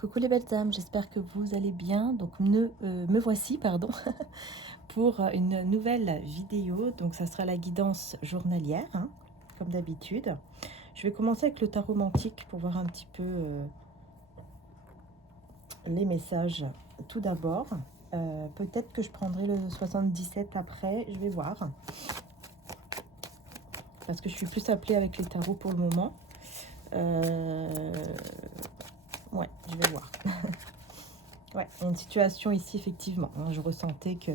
Coucou les belles âmes, j'espère que vous allez bien. Donc me voici, pardon, pour une nouvelle vidéo. Donc ça sera la guidance journalière, hein, comme d'habitude. Je vais commencer avec le tarot mantique pour voir un petit peu les messages tout d'abord. Peut-être que je prendrai le 77 après, je vais voir. Parce que je suis plus appelée avec les tarots pour le moment. Ouais, je vais voir. Ouais, il y a une situation ici, effectivement, hein, je ressentais que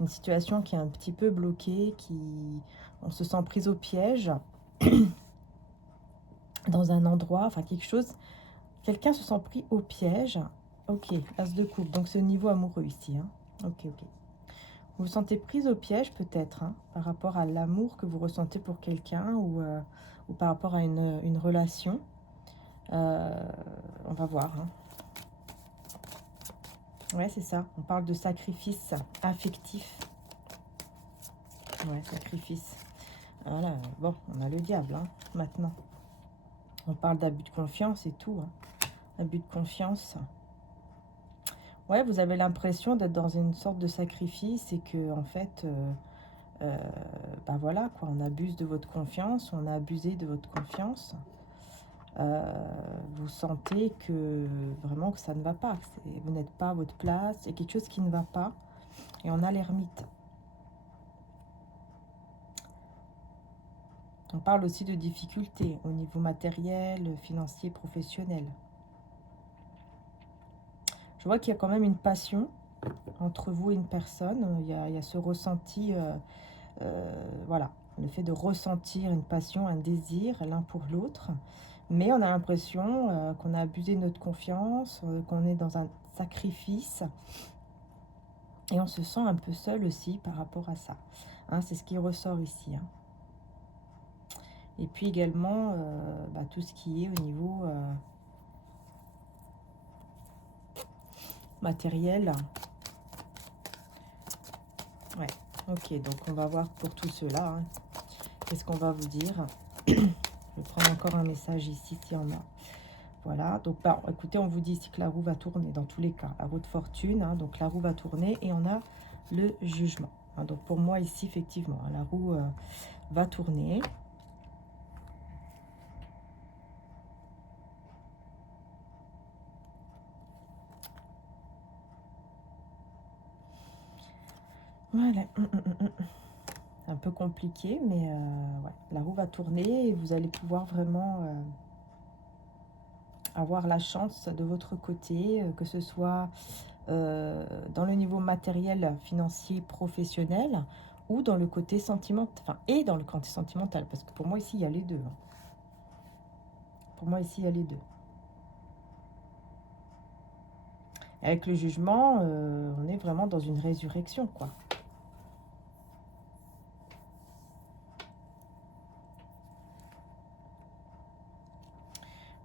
une situation qui est un petit peu bloquée, on se sent prise au piège dans un endroit, enfin quelque chose, quelqu'un se sent pris au piège. Ok, as de coupe, donc c'est au niveau amoureux ici, hein. Ok, ok. Vous vous sentez prise au piège peut-être, hein, par rapport à l'amour que vous ressentez pour quelqu'un ou par rapport à une relation. On va voir, hein. Ouais, c'est ça. On parle de sacrifice affectif. Ouais, sacrifice. Voilà, bon, on a le diable, hein, maintenant. On parle d'abus de confiance et tout, hein. Abus de confiance. Ouais, vous avez l'impression d'être dans une sorte de sacrifice et que, en fait, bah voilà, quoi, on abuse de votre confiance, on a abusé de votre confiance. Vous sentez que, vraiment, que ça ne va pas, que vous n'êtes pas à votre place, il y a quelque chose qui ne va pas. Et on a l'ermite. On parle aussi de difficultés au niveau matériel, financier, professionnel. Je vois qu'il y a quand même une passion entre vous et une personne. Il y a ce ressenti, voilà, le fait de ressentir une passion, un désir l'un pour l'autre. Mais on a l'impression qu'on a abusé de notre confiance, qu'on est dans un sacrifice. Et on se sent un peu seul aussi par rapport à ça, hein, c'est ce qui ressort ici, hein. Et puis également, bah, tout ce qui est au niveau matériel. Ouais, ok, donc on va voir pour tout cela, hein. Qu'est-ce qu'on va vous dire? Je vais prendre encore un message ici s'il y en a. Voilà, donc bah, écoutez, on vous dit ici que la roue va tourner dans tous les cas. La roue de fortune, hein, donc la roue va tourner et on a le jugement, hein. Donc pour moi ici, effectivement, hein, la roue va tourner. Voilà. Un peu compliqué, mais ouais, la roue va tourner et vous allez pouvoir vraiment avoir la chance de votre côté, que ce soit dans le niveau matériel, financier, professionnel, ou dans le côté sentimental, enfin, et dans le côté sentimental, parce que pour moi ici, il y a les deux, hein. Pour moi ici, il y a les deux. Avec le jugement, on est vraiment dans une résurrection, quoi.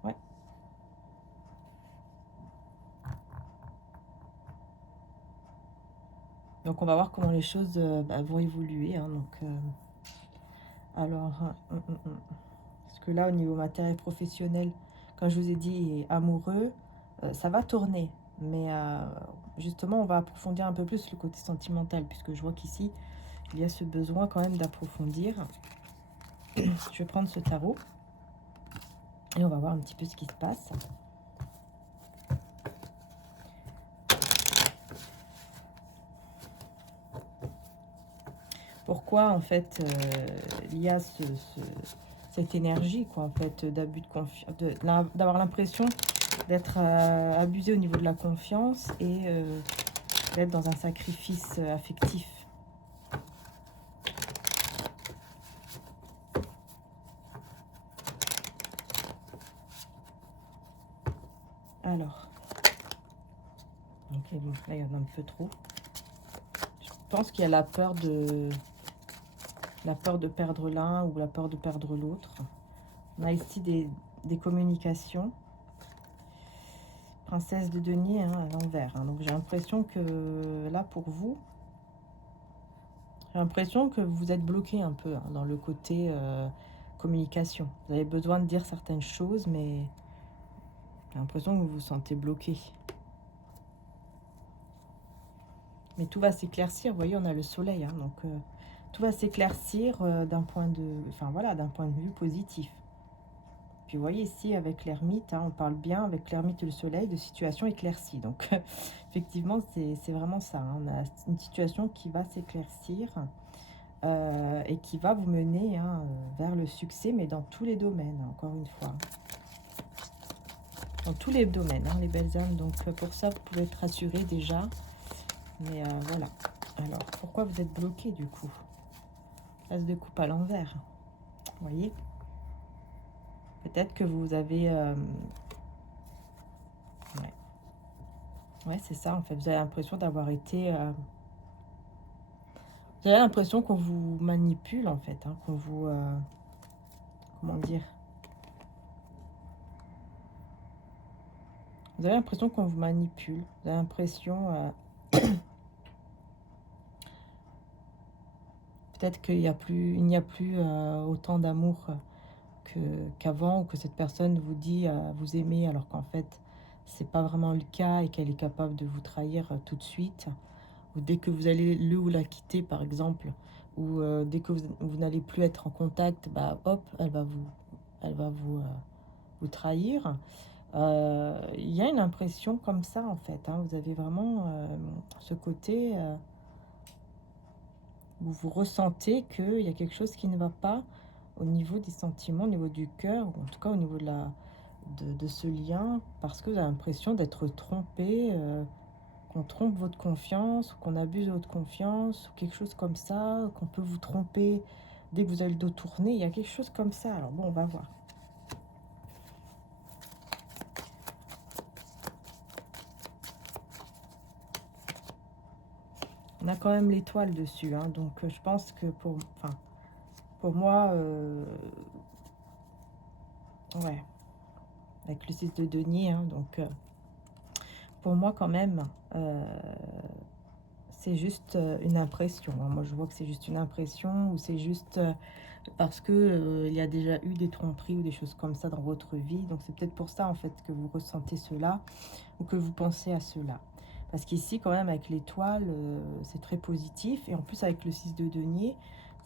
Ouais. Donc on va voir comment les choses bah, vont évoluer, hein, donc, alors, parce que là, au niveau matériel professionnel, comme je vous ai dit, et amoureux, ça va tourner. Mais justement, on va approfondir un peu plus le côté sentimental, puisque je vois qu'ici, il y a ce besoin quand même d'approfondir. Je vais prendre ce tarot et on va voir un petit peu ce qui se passe. Pourquoi, en fait, il y a cette énergie, quoi, en fait, d'abus de confiance, d'avoir l'impression d'être abusé au niveau de la confiance et d'être dans un sacrifice affectif. Alors, ok, bon, là il y en a un peu trop. Je pense qu'il y a la peur de perdre l'un ou la peur de perdre l'autre. On a ici des communications. Princesse de denier, hein, à l'envers, hein. Donc j'ai l'impression que là pour vous, j'ai l'impression que vous êtes bloqué un peu, hein, dans le côté communication. Vous avez besoin de dire certaines choses, mais l'impression que vous vous sentez bloqué. Mais tout va s'éclaircir. Vous voyez, on a le soleil. Hein, donc, tout va s'éclaircir d'un point de... Enfin, voilà, d'un point de vue positif. Puis, vous voyez, ici, avec l'ermite, hein, on parle bien, avec l'ermite et le soleil, de situation éclaircie. Donc, effectivement, c'est vraiment ça. Hein, on a une situation qui va s'éclaircir et qui va vous mener hein, vers le succès, mais dans tous les domaines, encore une fois. Dans tous les domaines, hein, les belles âmes. Donc, pour ça, vous pouvez être rassurés déjà. Mais voilà. Alors, pourquoi vous êtes bloqué du coup? As de coupe à l'envers. Vous voyez? Peut-être que vous avez... ouais, c'est ça en fait. Vous avez l'impression d'avoir été... vous avez l'impression qu'on vous manipule en fait. Hein, qu'on vous... comment dire? Vous avez l'impression qu'on vous manipule. Vous avez l'impression... peut-être qu'il n'y a plus, il n'y a plus autant d'amour qu'avant, ou que cette personne vous dit vous aimer alors qu'en fait c'est pas vraiment le cas et qu'elle est capable de vous trahir tout de suite, ou dès que vous allez le ou la quitter par exemple, ou dès que vous n'allez plus être en contact, bah hop, elle va vous trahir. Il y a une impression comme ça en fait, hein, vous avez vraiment ce côté où vous ressentez qu'il y a quelque chose qui ne va pas au niveau des sentiments, au niveau du cœur, ou en tout cas au niveau de ce lien, parce que vous avez l'impression d'être trompé, qu'on trompe votre confiance, ou qu'on abuse de votre confiance, ou quelque chose comme ça, qu'on peut vous tromper dès que vous avez le dos tourné. Il y a quelque chose comme ça. Alors bon, on va voir. On a quand même l'étoile dessus, hein, donc je pense que pour moi, ouais, avec le 6 de denier, hein, donc pour moi quand même, c'est juste une impression. Hein. Moi je vois que c'est juste une impression, ou c'est juste parce que il y a déjà eu des tromperies ou des choses comme ça dans votre vie. Donc c'est peut-être pour ça en fait que vous ressentez cela, ou que vous pensez à cela. Parce qu'ici quand même avec l'étoile, c'est très positif. Et en plus avec le 6 de denier,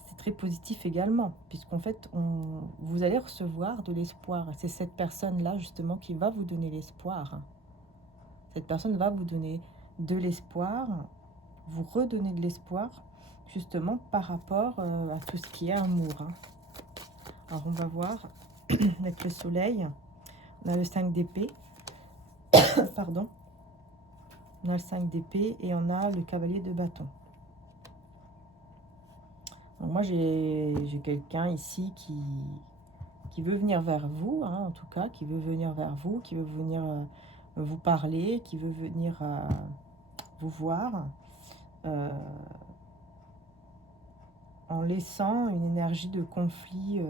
c'est très positif également. Puisqu'en fait, vous allez recevoir de l'espoir. C'est cette personne-là justement qui va vous donner l'espoir. Cette personne va vous donner de l'espoir, vous redonner de l'espoir, justement par rapport à tout ce qui est amour. Hein. Alors on va voir, avec le soleil, on a le 5 d'épée, pardon, on a le 5 d'épée et on a le cavalier de bâton. Donc moi j'ai quelqu'un ici qui veut venir vers vous, hein, en tout cas, qui veut venir vers vous, qui veut venir vous parler, qui veut venir vous voir, en laissant une énergie de conflit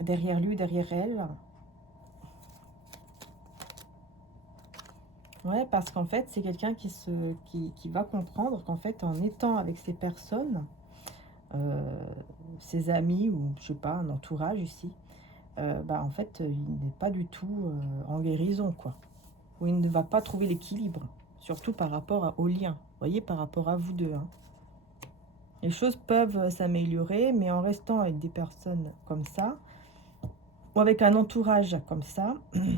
derrière lui, derrière elle. Ouais, parce qu'en fait, c'est quelqu'un qui va comprendre qu'en fait, en étant avec ces personnes, ses amis, ou je sais pas, un entourage ici, bah, en fait, il n'est pas du tout en guérison, quoi. Ou il ne va pas trouver l'équilibre, surtout par rapport au lien. Vous voyez, par rapport à vous deux. Hein. Les choses peuvent s'améliorer, mais en restant avec des personnes comme ça, ou avec un entourage comme ça,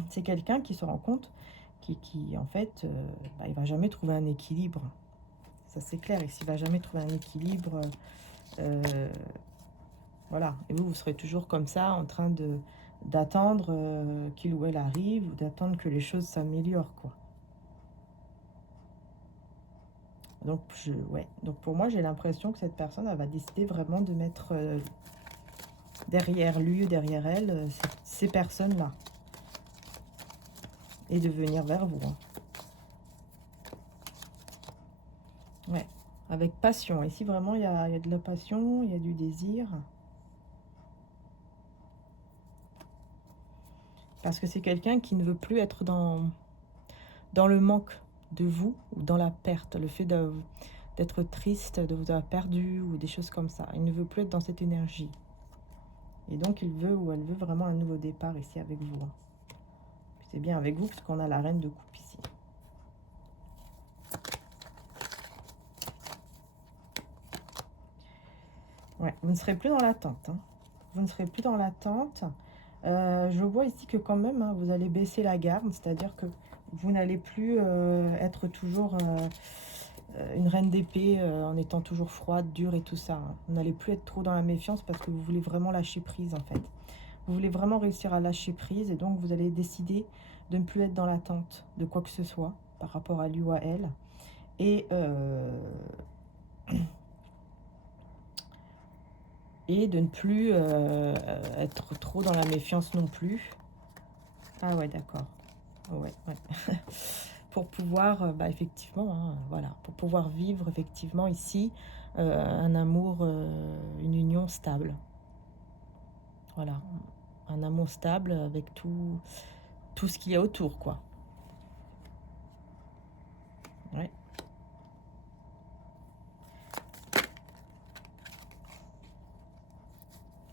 c'est quelqu'un qui se rend compte qui en fait, bah, il va jamais trouver un équilibre. Ça, c'est clair. Et s'il va jamais trouver un équilibre, voilà. Et vous serez toujours comme ça, en train d'attendre qu'il ou elle arrive, ou d'attendre que les choses s'améliorent, quoi. Donc, ouais. Donc, pour moi, j'ai l'impression que cette personne, elle va décider vraiment de mettre derrière lui ou derrière elle ces personnes-là. Et de venir vers vous. Hein. Ouais. Avec passion. Ici, vraiment, il y a de la passion, il y a du désir. Parce que c'est quelqu'un qui ne veut plus être dans le manque de vous, ou dans la perte. Le fait d'être triste, de vous avoir perdu, ou des choses comme ça. Il ne veut plus être dans cette énergie. Et donc, il veut ou elle veut vraiment un nouveau départ ici avec vous. Hein. C'est bien avec vous, parce qu'on a la reine de coupe ici. Ouais, vous ne serez plus dans l'attente. Hein. Vous ne serez plus dans l'attente. Je vois ici que quand même, hein, vous allez baisser la garde, c'est-à-dire que vous n'allez plus être toujours une reine d'épée en étant toujours froide, dure et tout ça. Hein. Vous n'allez plus être trop dans la méfiance parce que vous voulez vraiment lâcher prise en fait. Vous voulez vraiment réussir à lâcher prise et donc vous allez décider de ne plus être dans l'attente de quoi que ce soit par rapport à lui ou à elle. Et de ne plus être trop dans la méfiance non plus. Ah ouais, d'accord. Ouais, ouais. Pour pouvoir, bah, effectivement, hein, voilà, pour pouvoir vivre effectivement ici un amour, une union stable. Voilà, un amour stable avec tout ce qu'il y a autour, quoi. Ouais.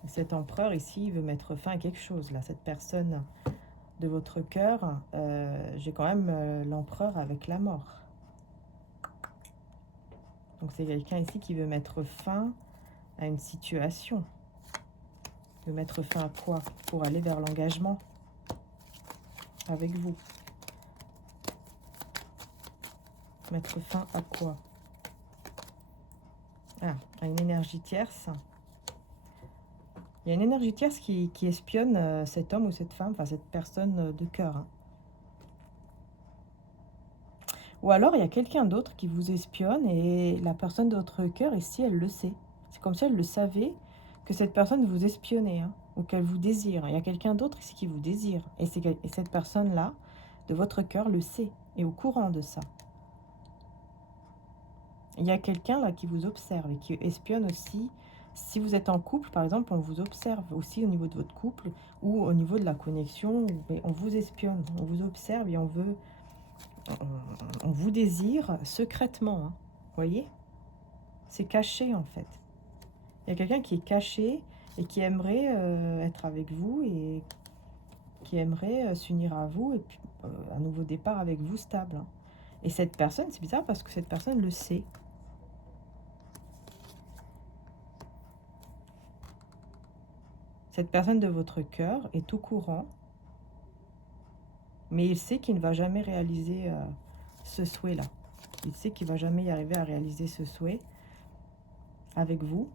Cet empereur ici, il veut mettre fin à quelque chose, là, cette personne de votre cœur. J'ai quand même l'empereur avec la mort. Donc c'est quelqu'un ici qui veut mettre fin à une situation. Il veut mettre fin à quoi? Pour aller vers l'engagement avec vous. Mettre fin à quoi? Ah, à une énergie tierce. Il y a une énergie tierce qui espionne cet homme ou cette femme, enfin cette personne de cœur. Hein. Ou alors il y a quelqu'un d'autre qui vous espionne et la personne de votre cœur ici, elle le sait. C'est comme si elle le savait que cette personne vous espionnait hein, ou qu'elle vous désire. Il y a quelqu'un d'autre ici qui vous désire. Et cette personne-là, de votre cœur, le sait, est au courant de ça. Il y a quelqu'un là qui vous observe et qui espionne aussi. Si vous êtes en couple, par exemple, on vous observe aussi au niveau de votre couple ou au niveau de la connexion. On vous espionne, on vous observe et on vous désire secrètement. Hein, voyez? C'est caché en fait. Il y a quelqu'un qui est caché et qui aimerait être avec vous et qui aimerait s'unir à vous et puis un nouveau départ avec vous stable. Hein. Et cette personne, c'est bizarre parce que cette personne le sait. Cette personne de votre cœur est au courant, mais il sait qu'il ne va jamais réaliser ce souhait-là. Il sait qu'il ne va jamais y arriver à réaliser ce souhait avec vous.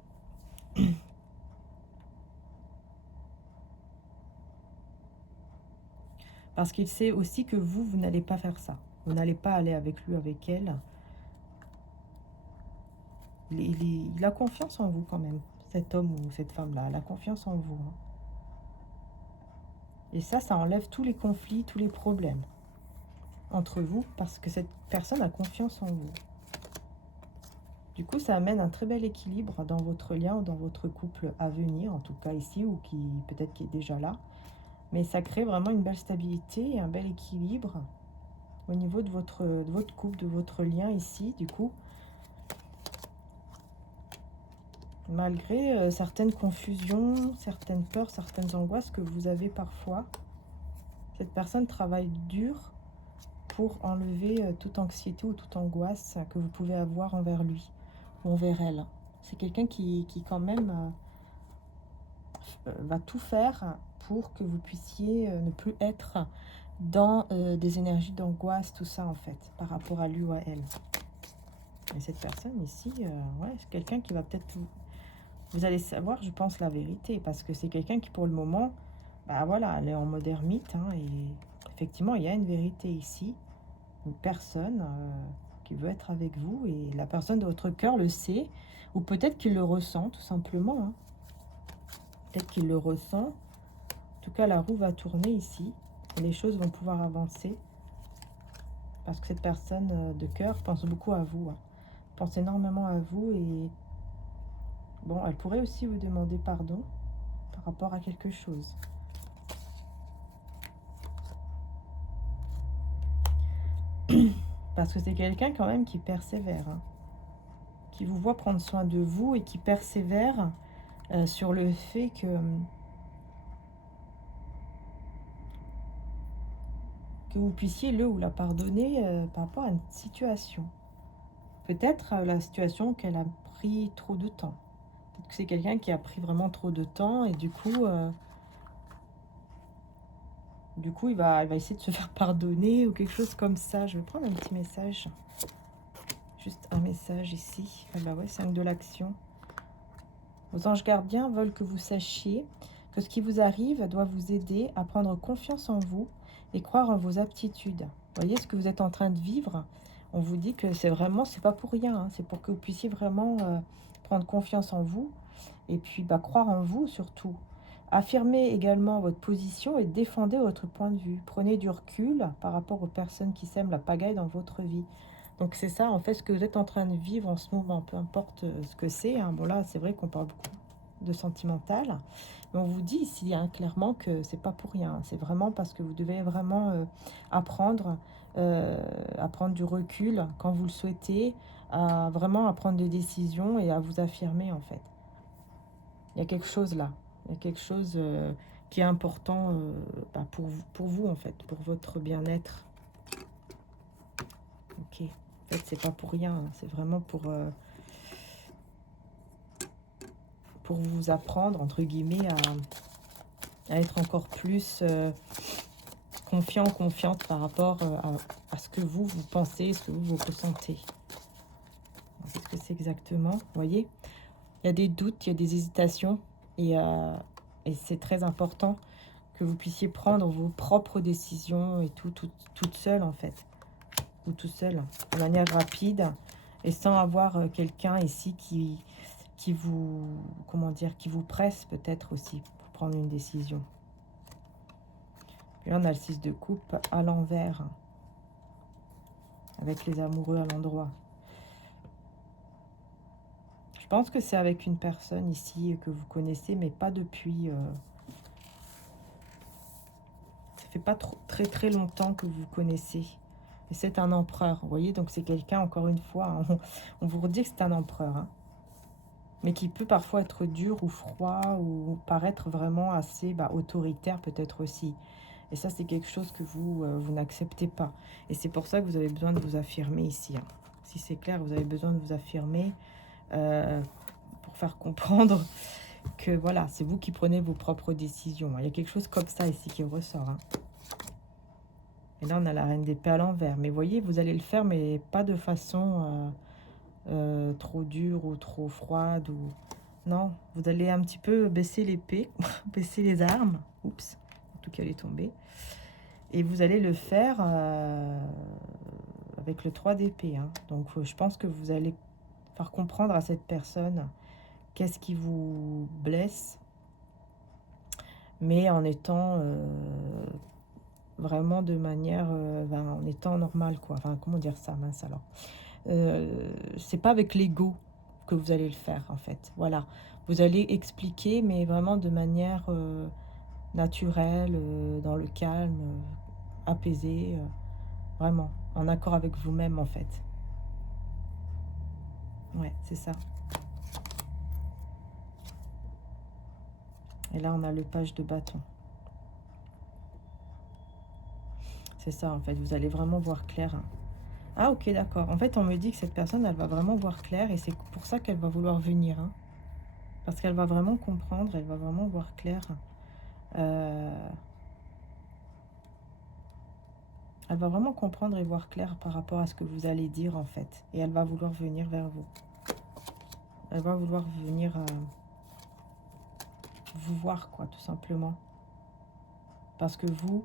Parce qu'il sait aussi que vous n'allez pas faire ça. Vous n'allez pas aller avec lui, avec elle. Il a confiance en vous quand même, cet homme ou cette femme-là. Elle a confiance en vous. Hein. Et ça enlève tous les conflits, tous les problèmes entre vous parce que cette personne a confiance en vous. Du coup, ça amène un très bel équilibre dans votre lien ou dans votre couple à venir, en tout cas ici, ou qui peut-être qui est déjà là. Mais ça crée vraiment une belle stabilité et un bel équilibre au niveau de votre couple, de votre lien ici, du coup. Malgré certaines confusions, certaines peurs, certaines angoisses que vous avez parfois, cette personne travaille dur pour enlever toute anxiété ou toute angoisse que vous pouvez avoir envers lui ou envers elle. C'est quelqu'un qui quand même va tout faire pour que vous puissiez ne plus être dans des énergies d'angoisse, tout ça en fait, par rapport à lui ou à elle. Et cette personne ici, ouais, c'est quelqu'un qui va peut-être... Vous allez savoir, je pense, la vérité, parce que c'est quelqu'un qui, pour le moment, bah voilà, elle est en mode ermite, hein, et effectivement, il y a une vérité ici, une personne qui veut être avec vous, et la personne de votre cœur le sait, ou peut-être qu'il le ressent, tout simplement, hein. Peut-être qu'il le ressent. En tout cas, la roue va tourner ici, et les choses vont pouvoir avancer, parce que cette personne de cœur pense beaucoup à vous, hein, pense énormément à vous, et bon, elle pourrait aussi vous demander pardon par rapport à quelque chose. Parce que c'est quelqu'un quand même qui persévère, hein, qui vous voit prendre soin de vous et qui persévère sur le fait que que vous puissiez le ou la pardonner par rapport à une situation. Peut-être la situation qu'elle a pris trop de temps. Peut-être que c'est quelqu'un qui a pris vraiment trop de temps et du coup il va essayer de se faire pardonner ou quelque chose comme ça. Je vais prendre un petit message. Juste un message ici. Ah bah ouais, 5 de l'action. Vos anges gardiens veulent que vous sachiez que ce qui vous arrive doit vous aider à prendre confiance en vous et croire en vos aptitudes. Vous voyez ce que vous êtes en train de vivre? On vous dit que c'est vraiment, c'est pas pour rien, hein, c'est pour que vous puissiez vraiment prendre confiance en vous et puis croire en vous surtout. Affirmez également votre position et défendez votre point de vue. Prenez du recul par rapport aux personnes qui sèment la pagaille dans votre vie. Donc c'est ça, en fait, ce que vous êtes en train de vivre en ce moment, peu importe ce que c'est. Hein. Bon là, c'est vrai qu'on parle beaucoup de sentimental, mais on vous dit ici clairement que c'est pas pour rien. C'est vraiment parce que vous devez vraiment apprendre, à prendre du recul quand vous le souhaitez, à vraiment à prendre des décisions et à vous affirmer en fait. Il y a quelque chose là, il y a quelque chose qui est important pour vous en fait, pour votre bien-être. Ok. En fait, c'est pas pour rien, hein. C'est vraiment pour vous apprendre, entre guillemets, à être encore plus confiant, confiante par rapport à ce que vous pensez, ce que vous ressentez. Qu'est-ce que c'est exactement? Vous voyez, il y a des doutes, il y a des hésitations, et c'est très important que vous puissiez prendre vos propres décisions et toute seule en fait, ou tout seul, de manière rapide, et sans avoir quelqu'un ici qui vous, comment dire, qui vous presse peut-être aussi pour prendre une décision. Puis là, on a le 6 de coupe à l'envers, avec les amoureux à l'endroit. Je pense que c'est avec une personne ici que vous connaissez, mais pas depuis... ça fait pas très très longtemps que vous connaissez. Et c'est un empereur, vous voyez, donc c'est quelqu'un, encore une fois, on vous redit que c'est un empereur, hein, mais qui peut parfois être dur ou froid ou paraître vraiment assez autoritaire peut-être aussi. Et ça, c'est quelque chose que vous n'acceptez pas. Et c'est pour ça que vous avez besoin de vous affirmer ici. Hein. Si c'est clair, vous avez besoin de vous affirmer pour faire comprendre que voilà, c'est vous qui prenez vos propres décisions. Il y a quelque chose comme ça ici qui ressort. Hein. Et là, on a la reine d'épée à l'envers. Mais vous voyez, vous allez le faire, mais pas de façon trop dure ou trop froide. Non, vous allez un petit peu baisser l'épée, baisser les armes. Oups, en tout cas, elle est tombée. Et vous allez le faire avec le 3 d'épée. Hein. Donc, je pense que vous allez faire comprendre à cette personne qu'est-ce qui vous blesse, mais en étant vraiment de manière, en étant normal, quoi. Enfin, comment dire ça, mince alors. C'est pas avec l'ego que vous allez le faire, en fait. Voilà. Vous allez expliquer, mais vraiment de manière naturelle, dans le calme, apaisé, vraiment, en accord avec vous-même, en fait. Ouais, c'est ça. Et là, on a le page de bâton. C'est ça, en fait. Vous allez vraiment voir clair. Hein. Ah, ok, d'accord. En fait, on me dit que cette personne, elle va vraiment voir clair. Et c'est pour ça qu'elle va vouloir venir. Hein. Parce qu'elle va vraiment comprendre. Elle va vraiment voir clair. Elle va vraiment comprendre et voir clair par rapport à ce que vous allez dire, en fait. Et elle va vouloir venir vers vous. Elle va vouloir venir vous voir, quoi, tout simplement. Parce que vous...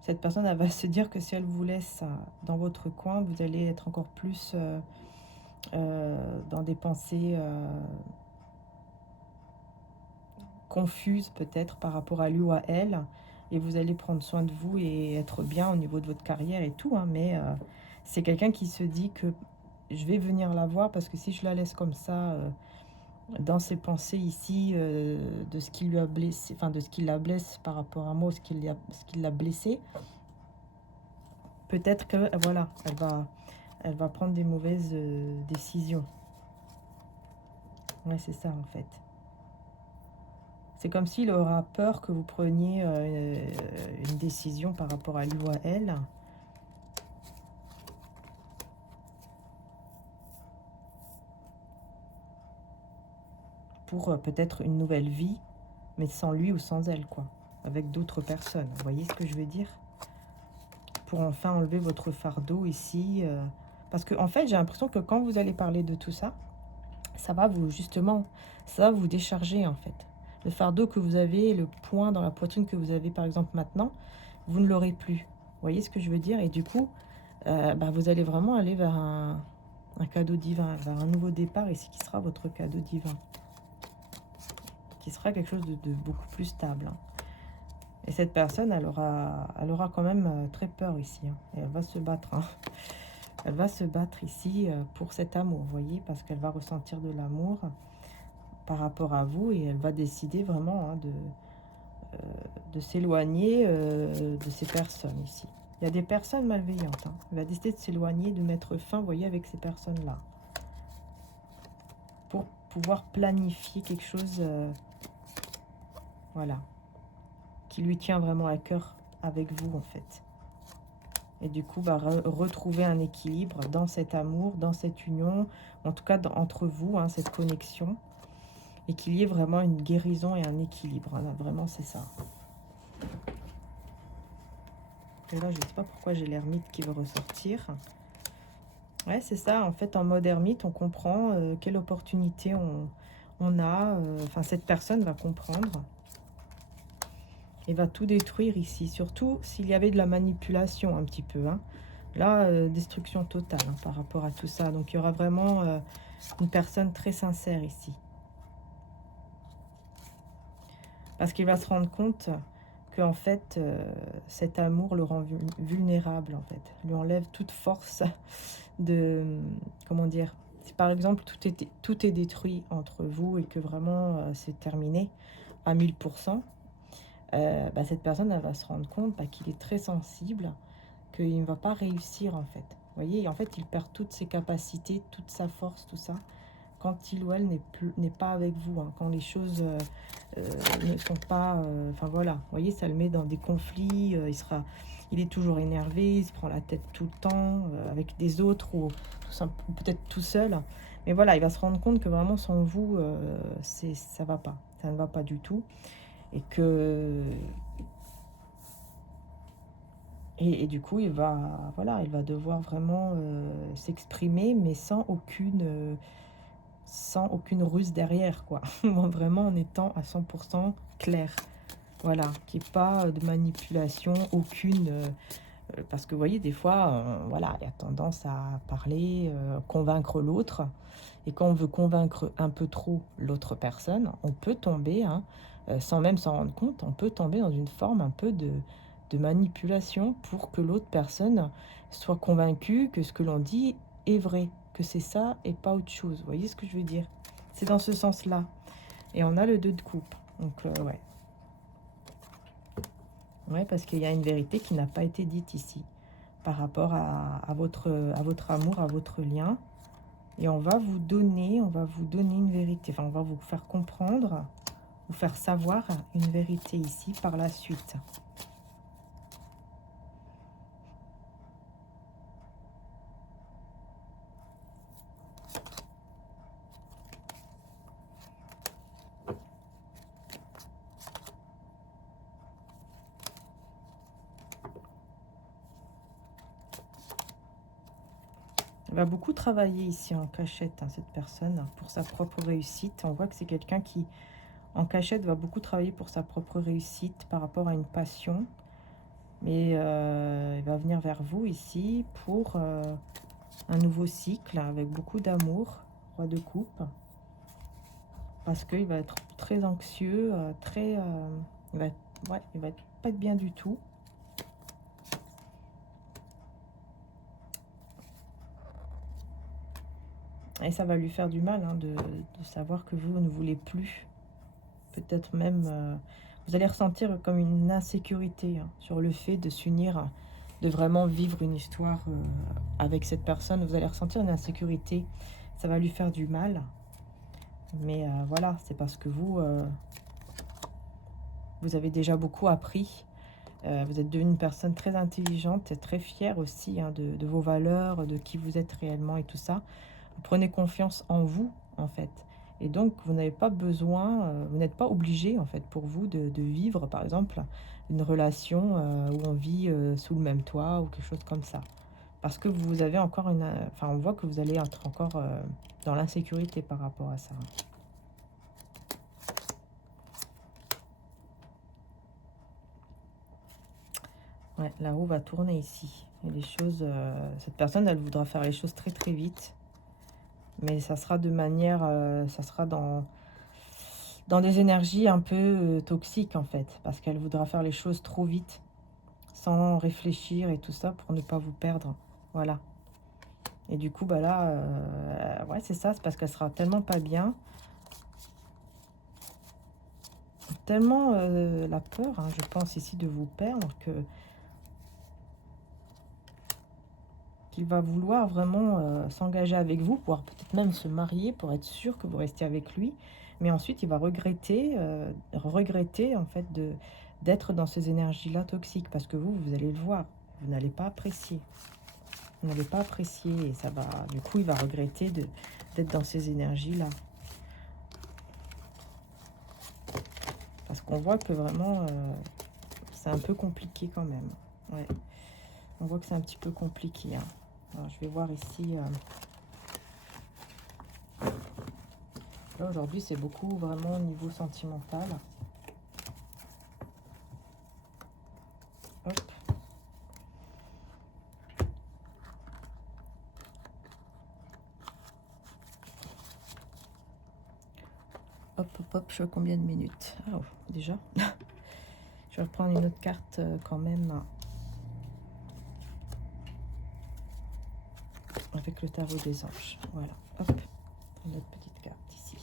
Cette personne, elle va se dire que si elle vous laisse dans votre coin, vous allez être encore plus dans des pensées confuses peut-être par rapport à lui ou à elle. Et vous allez prendre soin de vous et être bien au niveau de votre carrière et tout. Hein, mais c'est quelqu'un qui se dit que je vais venir la voir parce que si je la laisse comme ça, dans ses pensées ici, de ce qui lui a blessé, enfin de ce qui la blesse par rapport à moi, ce qui l'a blessé, peut-être que, voilà, elle va prendre des mauvaises décisions. Ouais, c'est ça, en fait. C'est comme s'il aura peur que vous preniez une décision par rapport à lui ou à elle. Pour peut-être une nouvelle vie, mais sans lui ou sans elle, quoi. Avec d'autres personnes. Vous voyez ce que je veux dire? Pour enfin enlever votre fardeau ici. Parce que en fait, j'ai l'impression que quand vous allez parler de tout ça, ça va vous, justement, ça va vous décharger, en fait. Le fardeau que vous avez, le point dans la poitrine que vous avez, par exemple, maintenant, vous ne l'aurez plus. Vous voyez ce que je veux dire? Et du coup, vous allez vraiment aller vers un cadeau divin, vers un nouveau départ ici, qui sera votre cadeau divin. Qui sera quelque chose de beaucoup plus stable. Hein. Et cette personne, elle aura quand même très peur ici. Hein. Et elle va se battre. Hein. Elle va se battre ici pour cet amour, vous voyez, parce qu'elle va ressentir de l'amour par rapport à vous et elle va décider vraiment de s'éloigner de ces personnes ici. Il y a des personnes malveillantes. Hein. Elle va décider de s'éloigner, de mettre fin, vous voyez, avec ces personnes-là. Pour pouvoir planifier quelque chose, voilà, qui lui tient vraiment à cœur avec vous, en fait. Et du coup, va retrouver un équilibre dans cet amour, dans cette union, en tout cas entre vous, hein, cette connexion. Et qu'il y ait vraiment une guérison et un équilibre. Hein, vraiment, c'est ça. Et là, je ne sais pas pourquoi j'ai l'ermite qui veut ressortir. Ouais, c'est ça. En fait, en mode ermite, on comprend quelle opportunité on a. Enfin, cette personne va comprendre. Et va tout détruire ici. Surtout s'il y avait de la manipulation un petit peu. Hein. Là, destruction totale hein, par rapport à tout ça. Donc, il y aura vraiment une personne très sincère ici. Parce qu'il va se rendre compte qu'en fait, cet amour le rend vulnérable, en fait. Lui enlève toute force de... Comment dire? Si par exemple, tout est détruit entre vous et que vraiment c'est terminé à 1000%, cette personne, elle va se rendre compte qu'il est très sensible, qu'il ne va pas réussir, en fait. Vous voyez, en fait, il perd toutes ses capacités, toute sa force, tout ça, quand il ou elle n'est pas avec vous, hein, quand les choses ne sont pas... Enfin voilà, vous voyez, ça le met dans des conflits, il est toujours énervé, il se prend la tête tout le temps, avec des autres, ou peut-être tout seul. Mais voilà, il va se rendre compte que vraiment sans vous, ça va pas, ça ne va pas du tout. Et que... Et du coup, il va devoir vraiment s'exprimer, mais sans aucune ruse derrière, quoi. Vraiment en étant à 100% clair. Voilà, qu'il n'y ait pas de manipulation, aucune... parce que vous voyez, des fois, voilà, il y a tendance à parler, convaincre l'autre. Et quand on veut convaincre un peu trop l'autre personne, on peut tomber, hein, sans même s'en rendre compte, on peut tomber dans une forme un peu de manipulation pour que l'autre personne soit convaincue que ce que l'on dit est vrai, que c'est ça et pas autre chose. Vous voyez ce que je veux dire? C'est dans ce sens-là. Et on a le 2 de coupe. Donc, ouais. Ouais, parce qu'il y a une vérité qui n'a pas été dite ici par rapport à votre amour, à votre lien. Et on va vous donner une vérité. Enfin, on va vous faire comprendre, vous faire savoir une vérité ici par la suite. Elle va beaucoup travailler ici en cachette, hein, cette personne, pour sa propre réussite. On voit que c'est quelqu'un qui, en cachette, va beaucoup travailler pour sa propre réussite par rapport à une passion. Mais il va venir vers vous ici pour un nouveau cycle avec beaucoup d'amour, roi de coupe. Parce qu'il va être très anxieux, il va pas être bien du tout. Et ça va lui faire du mal hein, de savoir que vous ne voulez plus. Peut-être même, vous allez ressentir comme une insécurité hein, sur le fait de s'unir, de vraiment vivre une histoire avec cette personne. Vous allez ressentir une insécurité. Ça va lui faire du mal. Mais voilà, c'est parce que vous Vous avez déjà beaucoup appris. Vous êtes devenue une personne très intelligente et très fière aussi hein, de vos valeurs, de qui vous êtes réellement et tout ça. Vous prenez confiance en vous, en fait. Et donc, vous n'avez pas besoin, vous n'êtes pas obligé, en fait, pour vous de vivre, par exemple, une relation où on vit sous le même toit ou quelque chose comme ça. Parce que vous avez encore une... Enfin, on voit que vous allez être encore dans l'insécurité par rapport à ça. Ouais, la roue va tourner ici. Et les choses... cette personne, elle voudra faire les choses très très vite. Mais ça sera de manière... ça sera dans des énergies un peu toxiques, en fait. Parce qu'elle voudra faire les choses trop vite. Sans réfléchir et tout ça pour ne pas vous perdre. Voilà. Et du coup, bah là... ouais, c'est ça. C'est parce qu'elle sera tellement pas bien. Tellement la peur, hein, je pense ici, de vous perdre que... qu'il va vouloir vraiment s'engager avec vous, pouvoir peut-être même se marier pour être sûr que vous restiez avec lui. Mais ensuite, il va regretter en fait d'être dans ces énergies-là toxiques. Parce que vous allez le voir, vous n'allez pas apprécier. Vous n'allez pas apprécier et ça va... Du coup, il va regretter d'être dans ces énergies-là. Parce qu'on voit que vraiment, c'est un peu compliqué quand même. Ouais. On voit que c'est un petit peu compliqué, hein. Alors, je vais voir ici. Là, aujourd'hui, c'est beaucoup vraiment au niveau sentimental. Hop. Hop, hop, hop, je suis à combien de minutes? Ah, oh, déjà. Je vais reprendre une autre carte quand même. Avec le tarot des anges. Voilà. Hop. Une autre petite carte ici.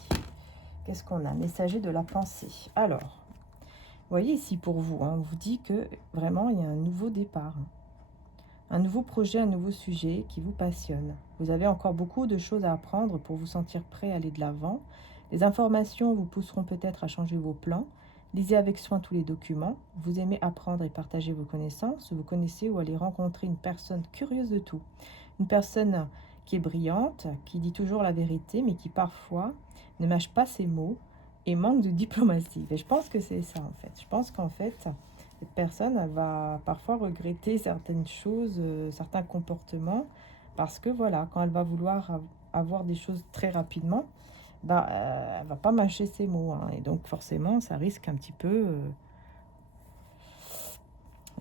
Qu'est-ce qu'on a? Messager de la pensée. Alors, vous voyez ici pour vous, hein, on vous dit que vraiment, il y a un nouveau départ. Un nouveau projet, un nouveau sujet qui vous passionne. Vous avez encore beaucoup de choses à apprendre pour vous sentir prêt à aller de l'avant. Les informations vous pousseront peut-être à changer vos plans. Lisez avec soin tous les documents. Vous aimez apprendre et partager vos connaissances. Vous connaissez ou allez rencontrer une personne curieuse de tout. Une personne qui est brillante, qui dit toujours la vérité, mais qui parfois ne mâche pas ses mots et manque de diplomatie. Et je pense que c'est ça en fait. Je pense qu'en fait, cette personne, elle va parfois regretter certaines choses, certains comportements, parce que voilà, quand elle va vouloir avoir des choses très rapidement, bah, elle va pas mâcher ses mots, hein, et donc forcément, ça risque un petit peu,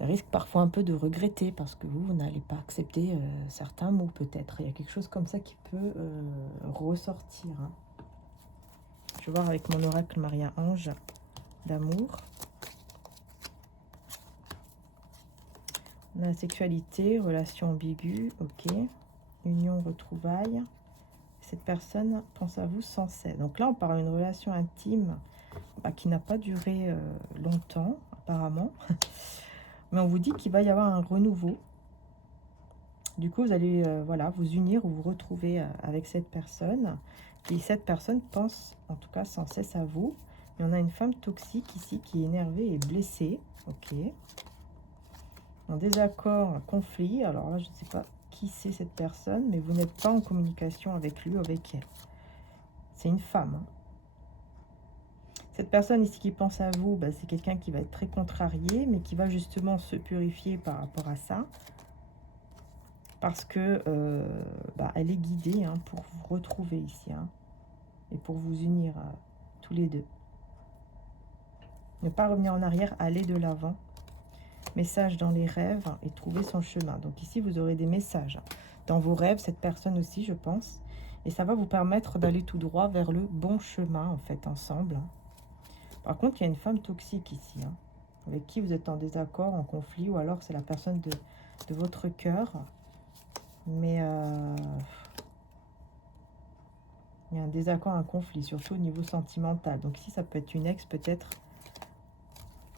elle risque parfois un peu de regretter, parce que vous n'allez pas accepter certains mots peut-être. Il y a quelque chose comme ça qui peut ressortir, hein. Je vais voir avec mon oracle Maria-Ange d'amour. La sexualité, relation ambiguë, ok. Union, retrouvailles. Cette personne pense à vous sans cesse. Donc là, on parle d'une relation intime qui n'a pas duré longtemps, apparemment. Mais on vous dit qu'il va y avoir un renouveau. Du coup, vous allez voilà, vous unir ou vous retrouver avec cette personne. Et cette personne pense, en tout cas, sans cesse à vous. Et on a une femme toxique ici qui est énervée et blessée. Ok. En désaccord, un conflit. Alors là, je ne sais pas qui c'est cette personne, mais vous n'êtes pas en communication avec lui ou avec elle. C'est une femme, hein. Cette personne ici qui pense à vous, bah, c'est quelqu'un qui va être très contrarié, mais qui va justement se purifier par rapport à ça. Parce que elle est guidée, hein, pour vous retrouver ici, hein, et pour vous unir tous les deux. Ne pas revenir en arrière, aller de l'avant. Message dans les rêves et trouver son chemin. Donc ici, vous aurez des messages dans vos rêves, cette personne aussi, je pense. Et ça va vous permettre d'aller tout droit vers le bon chemin, en fait, ensemble. Par contre, il y a une femme toxique ici, hein, avec qui vous êtes en désaccord, en conflit, ou alors c'est la personne de votre cœur. Mais il y a un désaccord, un conflit, surtout au niveau sentimental. Donc ici, ça peut être une ex, peut-être.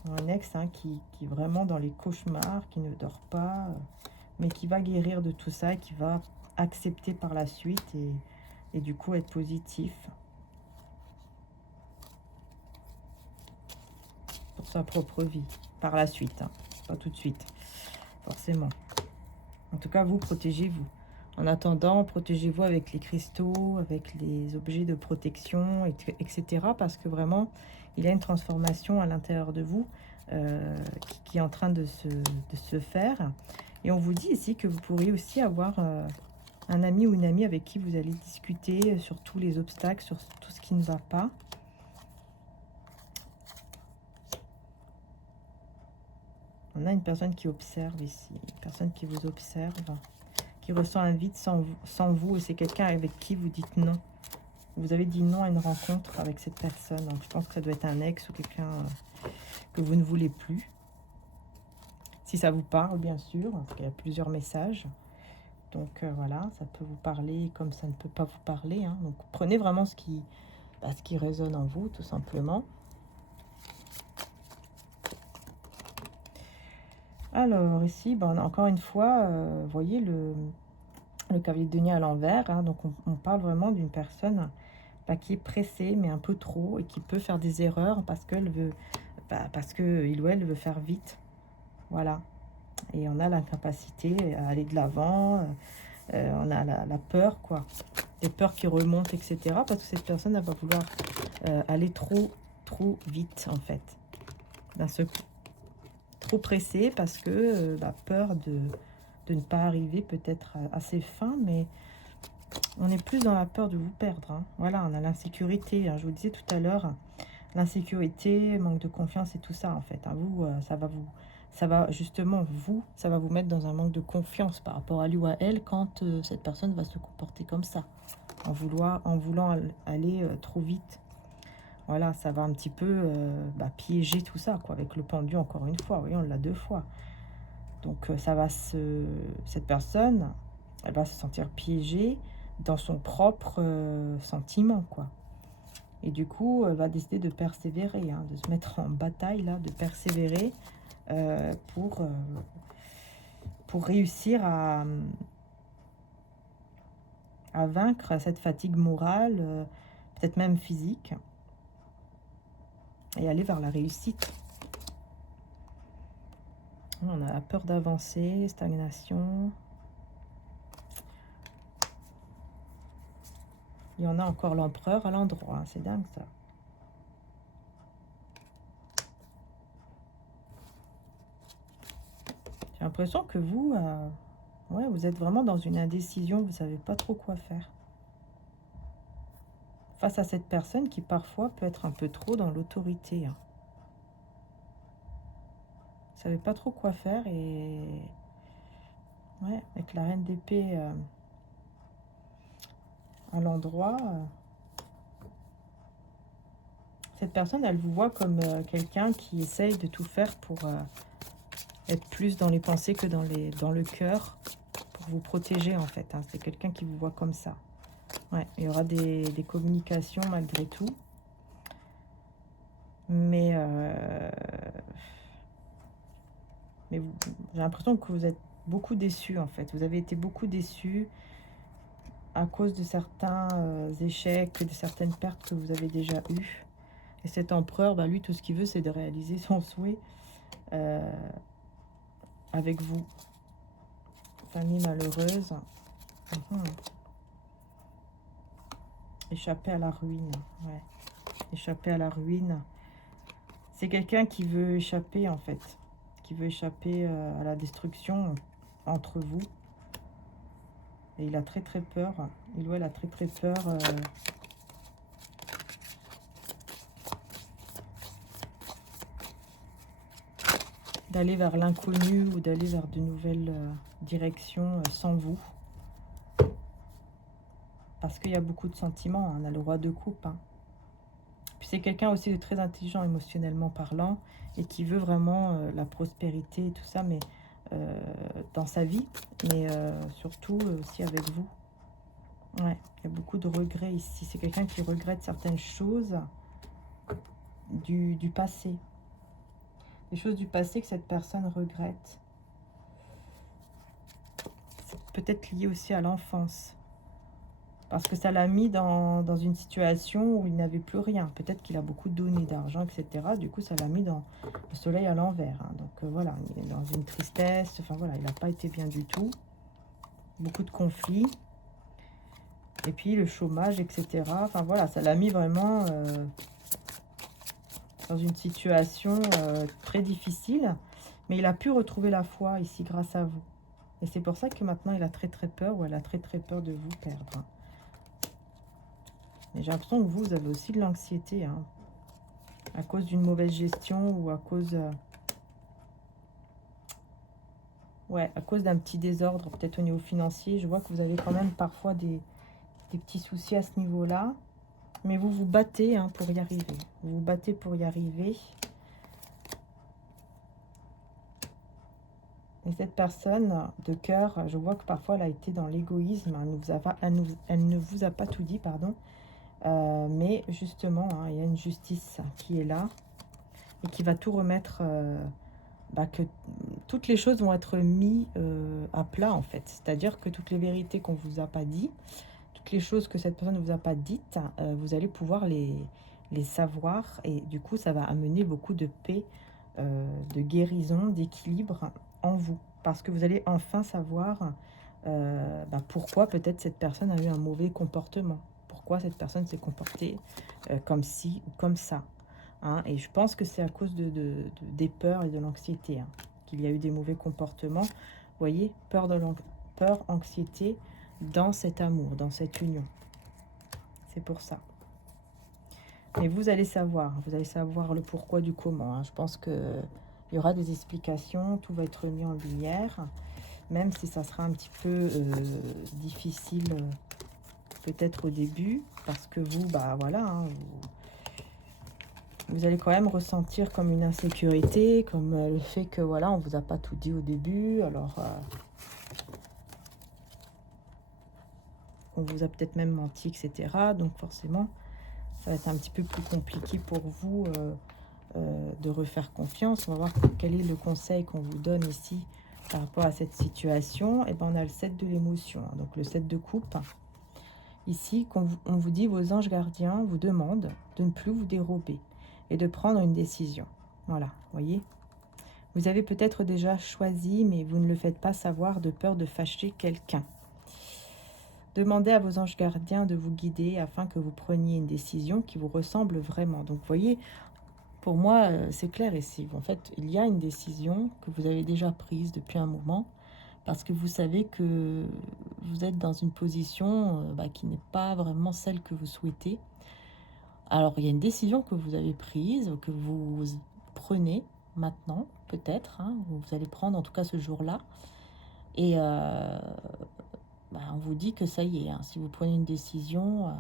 Un ex, hein, qui est vraiment dans les cauchemars, qui ne dort pas, mais qui va guérir de tout ça et qui va accepter par la suite et du coup être positif. pour sa propre vie, par la suite, hein. Pas tout de suite, forcément. En tout cas, vous, protégez-vous. En attendant, protégez-vous avec les cristaux, avec les objets de protection, etc. Parce que vraiment, il y a une transformation à l'intérieur de vous qui est en train de se faire. Et on vous dit ici que vous pourriez aussi avoir un ami ou une amie avec qui vous allez discuter sur tous les obstacles, sur tout ce qui ne va pas. On a une personne qui observe ici, une personne qui vous observe, qui ressent un vide sans vous, et c'est quelqu'un avec qui vous dites non. Vous avez dit non à une rencontre avec cette personne, donc je pense que ça doit être un ex ou quelqu'un que vous ne voulez plus. Si ça vous parle, bien sûr, parce qu'il y a plusieurs messages. Donc voilà, ça peut vous parler comme ça ne peut pas vous parler, hein. Donc prenez vraiment ce qui résonne en vous, tout simplement. Alors ici, ben, encore une fois, vous voyez le cavalier de denier à l'envers, hein. Donc on parle vraiment d'une personne qui est pressée, mais un peu trop, et qui peut faire des erreurs parce qu'elle veut, parce que il ou elle veut faire vite. Voilà. Et on a l'incapacité à aller de l'avant, on a la peur, quoi. Des peurs qui remontent, etc. Parce que cette personne, elle va vouloir aller trop vite, en fait. D'un seul coup. Trop pressée parce que la peur de ne pas arriver peut-être à ses fins, mais on est plus dans la peur de vous perdre, hein. Voilà, on a l'insécurité, hein. Je vous disais tout à l'heure, l'insécurité, manque de confiance et tout ça, en fait, hein. Vous, ça va justement, ça va vous mettre dans un manque de confiance par rapport à lui ou à elle quand cette personne va se comporter comme ça, en voulant aller trop vite. Voilà, ça va un petit peu piéger tout ça, quoi, avec le pendu, encore une fois. Oui, on l'a 2 fois. Donc, cette personne, elle va se sentir piégée dans son propre sentiment, quoi. Et du coup, elle va décider de persévérer, hein, de se mettre en bataille, là, de persévérer pour réussir à vaincre cette fatigue morale, peut-être même physique, et aller vers la réussite. On a la peur d'avancer, stagnation. Il y en a encore l'empereur à l'endroit, hein, c'est dingue ça. J'ai l'impression que vous, ouais, vous êtes vraiment dans une indécision, vous ne savez pas trop quoi faire. Face à cette personne qui parfois peut être un peu trop dans l'autorité, hein. Vous ne savez pas trop quoi faire et... Ouais, avec la reine d'épée à l'endroit, cette personne, elle vous voit comme quelqu'un qui essaye de tout faire pour être plus dans les pensées que dans le cœur, pour vous protéger, en fait, hein. C'est quelqu'un qui vous voit comme ça. Ouais, il y aura des communications malgré tout. Mais j'ai l'impression que vous êtes beaucoup déçus, en fait. Vous avez été beaucoup déçus à cause de certains échecs, de certaines pertes que vous avez déjà eues. Et cet empereur, lui, tout ce qu'il veut, c'est de réaliser son souhait avec vous. Famille malheureuse. Échapper à la ruine. Ouais. Échapper à la ruine. C'est quelqu'un qui veut échapper, en fait. Qui veut échapper à la destruction entre vous. Et il a très peur. Il ou elle a très peur d'aller vers l'inconnu ou d'aller vers de nouvelles directions sans vous. Parce qu'il y a beaucoup de sentiments, hein. On a le roi de coupe, hein. Puis c'est quelqu'un aussi de très intelligent émotionnellement parlant et qui veut vraiment la prospérité et tout ça, mais dans sa vie, mais surtout aussi avec vous. Ouais, il y a beaucoup de regrets ici. C'est quelqu'un qui regrette certaines choses du passé. Des choses du passé que cette personne regrette. C'est peut-être lié aussi à l'enfance. Parce que ça l'a mis dans une situation où il n'avait plus rien. Peut-être qu'il a beaucoup donné d'argent, etc. Du coup, ça l'a mis dans le soleil à l'envers, hein. Donc voilà, il est dans une tristesse. Enfin voilà, il n'a pas été bien du tout. Beaucoup de conflits. Et puis le chômage, etc. Enfin voilà, ça l'a mis vraiment dans une situation très difficile. Mais il a pu retrouver la foi ici grâce à vous. Et c'est pour ça que maintenant il a très très peur, ou elle a très très peur de vous perdre. Mais j'ai l'impression que vous avez aussi de l'anxiété, hein, à cause d'une mauvaise gestion ou à cause, ouais, à cause d'un petit désordre, peut-être au niveau financier. Je vois que vous avez quand même parfois des petits soucis à ce niveau-là. Mais vous vous battez, hein, pour y arriver. Vous vous battez pour y arriver. Et cette personne de cœur, je vois que parfois elle a été dans l'égoïsme. Elle ne vous a pas tout dit, pardon. Mais justement, hein, il y a une justice qui est là et qui va tout remettre, que toutes les choses vont être mises à plat en fait. C'est-à-dire que toutes les vérités qu'on ne vous a pas dit, toutes les choses que cette personne ne vous a pas dites, vous allez pouvoir les savoir et du coup ça va amener beaucoup de paix, de guérison, d'équilibre en vous. Parce que vous allez enfin savoir pourquoi peut-être cette personne a eu un mauvais comportement. Pourquoi cette personne s'est comportée comme ci ou comme ça. Hein. Et je pense que c'est à cause des peurs et de l'anxiété, hein, qu'il y a eu des mauvais comportements. Vous voyez, peur, anxiété dans cet amour, dans cette union. C'est pour ça. Mais vous allez savoir le pourquoi du comment. Hein. Je pense qu'il y aura des explications, tout va être mis en lumière, même si ça sera un petit peu difficile peut-être au début, parce que vous, voilà, hein, vous allez quand même ressentir comme une insécurité, comme le fait que voilà, on vous a pas tout dit au début, alors on vous a peut-être même menti, etc. Donc forcément, ça va être un petit peu plus compliqué pour vous de refaire confiance. On va voir quel est le conseil qu'on vous donne ici par rapport à cette situation. Et ben on a le 7 de l'émotion, hein, donc le 7 de coupe. Ici, on vous dit, vos anges gardiens vous demandent de ne plus vous dérober et de prendre une décision. Voilà, voyez. Vous avez peut-être déjà choisi, mais vous ne le faites pas savoir de peur de fâcher quelqu'un. Demandez à vos anges gardiens de vous guider afin que vous preniez une décision qui vous ressemble vraiment. Donc, vous voyez, pour moi, c'est clair ici. En fait, il y a une décision que vous avez déjà prise depuis un moment parce que vous savez que vous êtes dans une position qui n'est pas vraiment celle que vous souhaitez. Alors, il y a une décision que vous avez prise, que vous prenez maintenant, peut-être. Hein, vous allez prendre en tout cas ce jour-là. Et on vous dit que ça y est, hein, si vous prenez une décision,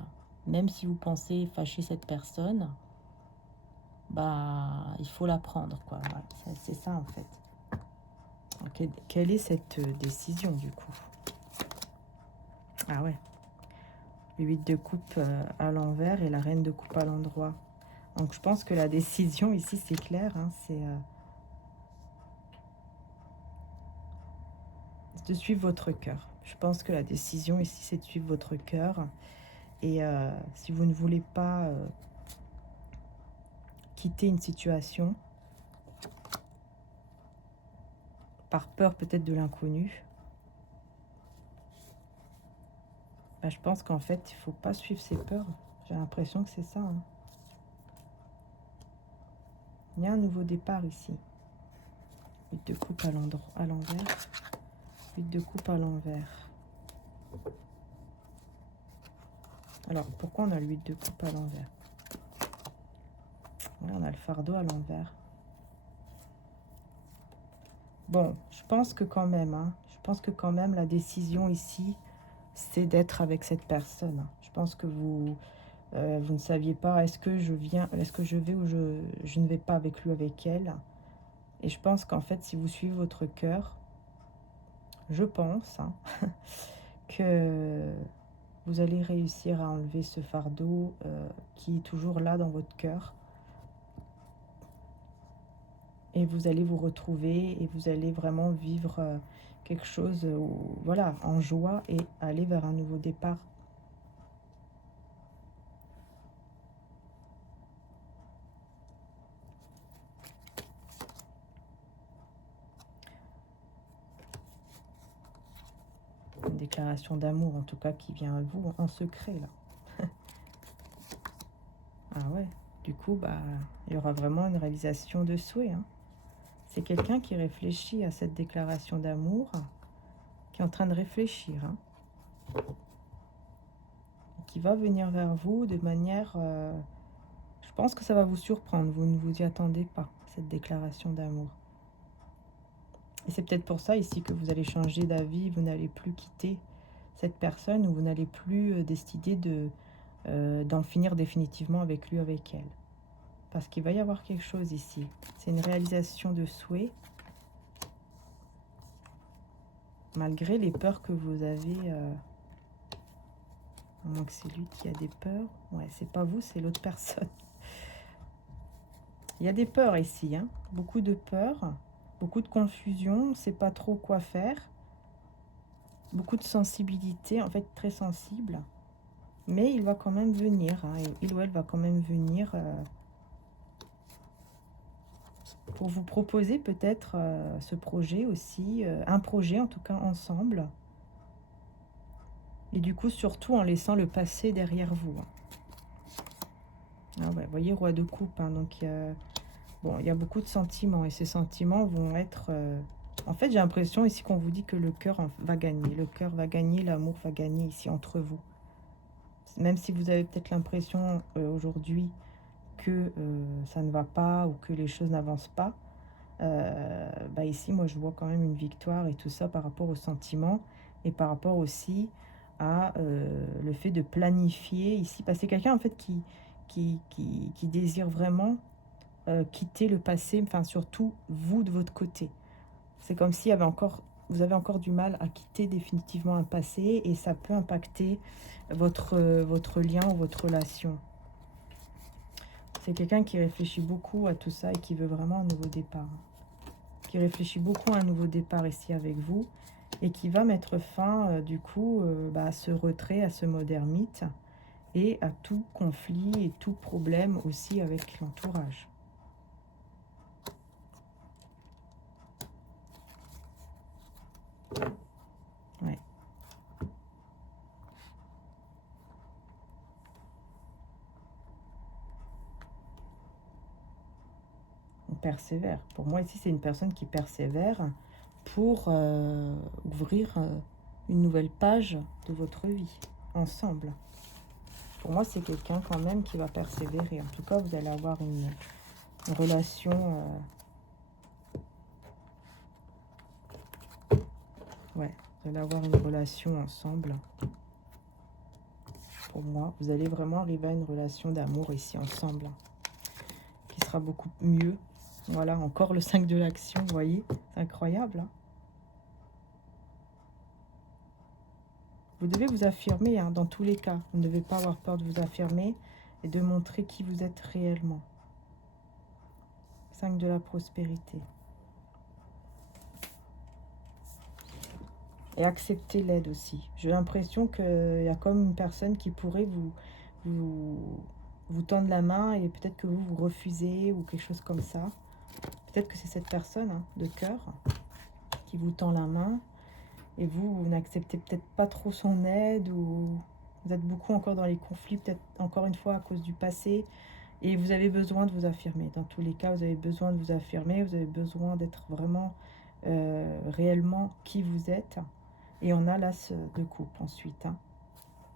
même si vous pensez fâcher cette personne, il faut la prendre, quoi. Voilà, c'est ça, en fait. Okay. Quelle est cette décision, du coup? Ah ouais. Le 8 de coupe à l'envers et la reine de coupe à l'endroit. Donc, je pense que la décision, ici, c'est clair, hein, c'est de suivre votre cœur. Je pense que la décision, ici, c'est de suivre votre cœur. Et si vous ne voulez pas quitter une situation, par peur peut-être de l'inconnu, je pense qu'en fait, il ne faut pas suivre ses peurs. J'ai l'impression que c'est ça. Hein. Il y a un nouveau départ ici. 8 de coupe à l'envers. 8 de coupe à l'envers. Alors, pourquoi on a le 8 de coupe à l'envers? Là, on a le fardeau à l'envers. Bon, je pense que quand même, la décision ici, c'est d'être avec cette personne. Je pense que vous ne saviez pas, est-ce que je vais ou je ne vais pas avec lui, avec elle. Et je pense qu'en fait, si vous suivez votre cœur, je pense que vous allez réussir à enlever ce fardeau qui est toujours là dans votre cœur. Et vous allez vous retrouver et vous allez vraiment vivre quelque chose voilà, en joie et aller vers un nouveau départ. déclaration d'amour, en tout cas, qui vient à vous en secret, là. Ah ouais, du coup, bah, il y aura vraiment une réalisation de souhait, hein. C'est quelqu'un qui réfléchit à cette déclaration d'amour, qui est en train de réfléchir, hein, qui va venir vers vous de manière... je pense que ça va vous surprendre, vous ne vous y attendez pas, cette déclaration d'amour. Et c'est peut-être pour ça ici que vous allez changer d'avis, vous n'allez plus quitter cette personne ou vous n'allez plus décider d'en finir définitivement avec lui, avec elle. Parce qu'il va y avoir quelque chose ici. C'est une réalisation de souhait. Malgré les peurs que vous avez... à moins que c'est lui qui a des peurs. Ouais, c'est pas vous, c'est l'autre personne. Il y a des peurs ici, hein. Beaucoup de peurs, beaucoup de confusion, on ne sait pas trop quoi faire. Beaucoup de sensibilité, en fait très sensible. Mais il va quand même venir, hein, il ou elle va quand même venir pour vous proposer peut-être ce projet aussi, un projet en tout cas ensemble. Et du coup surtout en laissant le passé derrière vous. Ah ouais, vous voyez, roi de coupe, hein, donc bon, il y a beaucoup de sentiments et ces sentiments vont être... en fait, j'ai l'impression ici qu'on vous dit que le cœur va gagner. Le cœur va gagner, l'amour va gagner ici entre vous. Même si vous avez peut-être l'impression aujourd'hui que ça ne va pas ou que les choses n'avancent pas, bah ici, moi, je vois quand même une victoire et tout ça par rapport aux sentiments et par rapport aussi à le fait de planifier ici. Parce que c'est quelqu'un, en fait, qui désire vraiment quitter le passé, enfin, surtout vous de votre côté. C'est comme s'il y avait encore, vous avez encore du mal à quitter définitivement un passé et ça peut impacter votre lien ou votre relation. C'est quelqu'un qui réfléchit beaucoup à tout ça et qui veut vraiment un nouveau départ. Qui réfléchit beaucoup à un nouveau départ ici avec vous et qui va mettre fin du coup à ce retrait, à ce mode ermite et à tout conflit et tout problème aussi avec l'entourage. Ouais. On persévère. Pour moi ici c'est une personne qui persévère pour ouvrir une nouvelle page de votre vie ensemble. Pour moi c'est quelqu'un quand même qui va persévérer. En tout cas vous allez avoir une relation... ouais, vous allez avoir une relation ensemble. Pour moi, vous allez vraiment arriver à une relation d'amour ici ensemble. Qui sera beaucoup mieux. Voilà, encore le 5 de l'action, vous voyez. C'est incroyable. Hein, vous devez vous affirmer hein, dans tous les cas. Vous ne devez pas avoir peur de vous affirmer et de montrer qui vous êtes réellement. 5 de la prospérité. Et accepter l'aide aussi. J'ai l'impression qu'il y a comme une personne qui pourrait vous tendre la main et peut-être que vous refusez ou quelque chose comme ça. Peut-être que c'est cette personne hein, de cœur qui vous tend la main et vous n'acceptez peut-être pas trop son aide ou vous êtes beaucoup encore dans les conflits, peut-être encore une fois à cause du passé et vous avez besoin de vous affirmer. Dans tous les cas, vous avez besoin de vous affirmer, vous avez besoin d'être vraiment réellement qui vous êtes. Et on a l'as de coupe ensuite. Hein.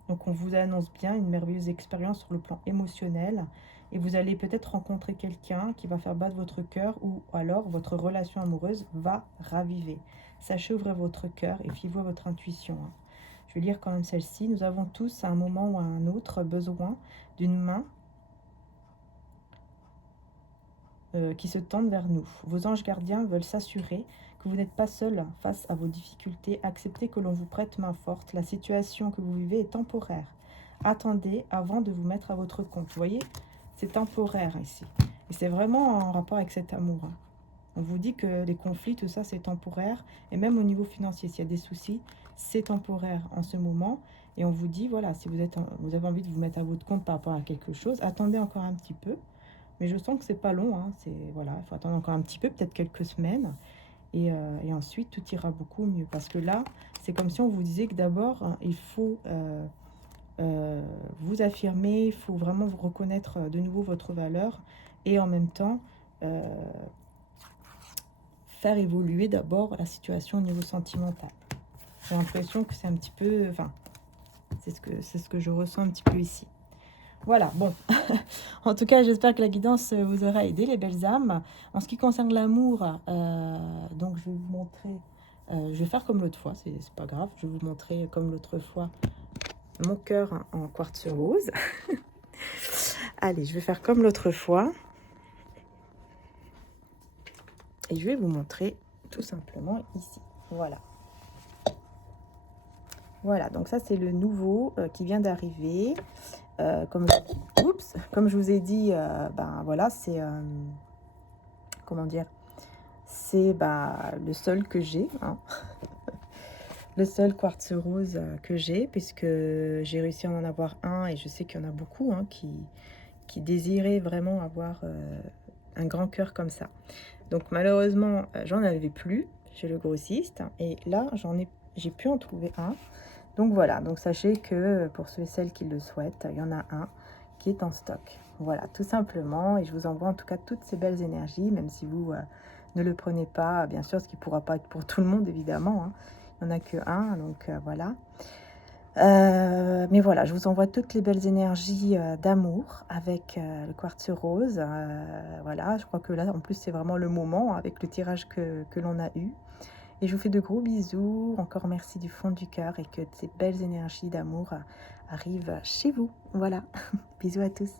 Donc on vous annonce bien une merveilleuse expérience sur le plan émotionnel. Et vous allez peut-être rencontrer quelqu'un qui va faire battre votre cœur ou alors votre relation amoureuse va raviver. Sachez ouvrir votre cœur et fiez-vous à votre intuition. Hein. Je vais lire quand même celle-ci. Nous avons tous à un moment ou à un autre besoin d'une main qui se tendent vers nous. Vos anges gardiens veulent s'assurer que vous n'êtes pas seul face à vos difficultés. Acceptez que l'on vous prête main forte. La situation que vous vivez est temporaire. Attendez avant de vous mettre à votre compte. Vous voyez, c'est temporaire ici. Et c'est vraiment en rapport avec cet amour. Hein. On vous dit que les conflits, tout ça, c'est temporaire. Et même au niveau financier, s'il y a des soucis, c'est temporaire en ce moment. Et on vous dit, voilà, si vous avez envie de vous mettre à votre compte par rapport à quelque chose, attendez encore un petit peu. Mais je sens que c'est pas long, hein. Voilà, il faut attendre encore un petit peu, peut-être quelques semaines. et ensuite tout ira beaucoup mieux. Parce que là, c'est comme si on vous disait que d'abord, hein, il faut vous affirmer, il faut vraiment vous reconnaître de nouveau votre valeur et en même temps faire évoluer d'abord la situation au niveau sentimental. J'ai l'impression que c'est un petit peu, enfin, c'est ce que je ressens un petit peu ici. Voilà, bon. En tout cas, j'espère que la guidance vous aura aidé, les belles âmes. En ce qui concerne l'amour, donc je vais vous montrer, je vais faire comme l'autre fois, c'est pas grave, je vais vous montrer comme l'autre fois mon cœur en quartz rose. Allez, je vais faire comme l'autre fois. Et je vais vous montrer tout simplement ici. Voilà. Voilà, donc ça c'est le nouveau qui vient d'arriver. Comme je vous ai dit, ben voilà, c'est comment dire, c'est le seul que j'ai, hein. Le seul quartz rose que j'ai, puisque j'ai réussi à en avoir un et je sais qu'il y en a beaucoup hein, qui désiraient vraiment avoir un grand cœur comme ça. Donc malheureusement, j'en avais plus chez le grossiste et là j'ai pu en trouver un. Donc voilà, donc sachez que pour ceux et celles qui le souhaitent, il y en a un qui est en stock. Voilà, tout simplement. Et je vous envoie en tout cas toutes ces belles énergies, même si vous ne le prenez pas, bien sûr, ce qui ne pourra pas être pour tout le monde, évidemment. Hein. Il n'y en a que un, donc voilà. Mais voilà, je vous envoie toutes les belles énergies d'amour avec le quartz rose. Voilà, je crois que là, en plus, c'est vraiment le moment avec le tirage que l'on a eu. Et je vous fais de gros bisous. Encore merci du fond du cœur et que ces belles énergies d'amour arrivent chez vous. Voilà, bisous à tous.